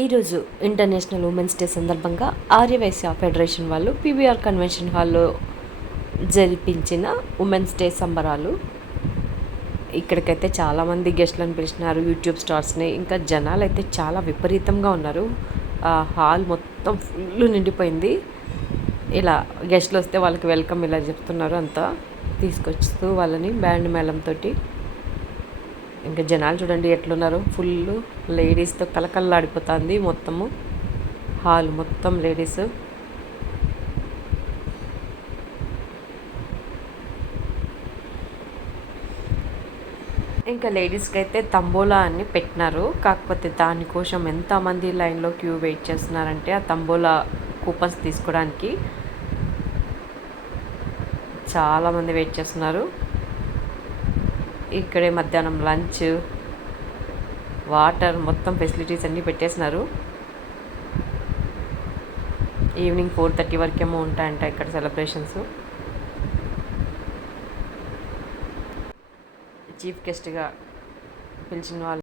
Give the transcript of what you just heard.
ఈరోజు international women's day సందర్భంగా Aryavysya federation వాళ్ళు పీవీఆర్ కన్వెన్షన్ హాల్లో జరిపించిన ఉమెన్స్ డే సంబరాలు. ఇక్కడికైతే చాలామంది గెస్ట్లను పిలిచినారు, యూట్యూబ్ స్టార్స్ని. ఇంకా జనాలు అయితే చాలా విపరీతంగా ఉన్నారు. ఆ హాల్ మొత్తం ఫుల్ నిండిపోయింది. ఇలా గెస్ట్లు వస్తే వాళ్ళకి వెల్కమ్ ఇలా చెప్తున్నారు, అంతా తీసుకొస్తూ వాళ్ళని బ్యాండ్ మేళంతో. ఇంకా జనాలు చూడండి ఎట్లున్నారు, ఫుల్ లేడీస్తో కలకల్లాడిపోతుంది మొత్తము హాల్ మొత్తం లేడీస్. ఇంకా లేడీస్కి అయితే తంబోలా అని పెట్టినారు. కాకపోతే దానికోసం ఎంతమంది లైన్లో క్యూ వెయిట్ చేస్తున్నారంటే ఆ తంబోలా కూపన్స్ తీసుకోవడానికి చాలామంది వెయిట్ చేస్తున్నారు. ఇక్కడే మధ్యాహ్నం లంచ్, వాటర్ మొత్తం ఫెసిలిటీస్ అన్నీ పెట్టేసినారు. ఈవినింగ్ 4:30 వరకేమో ఉంటాయంట ఇక్కడ సెలబ్రేషన్స్. చీఫ్ గెస్ట్గా పిలిచిన వాళ్ళు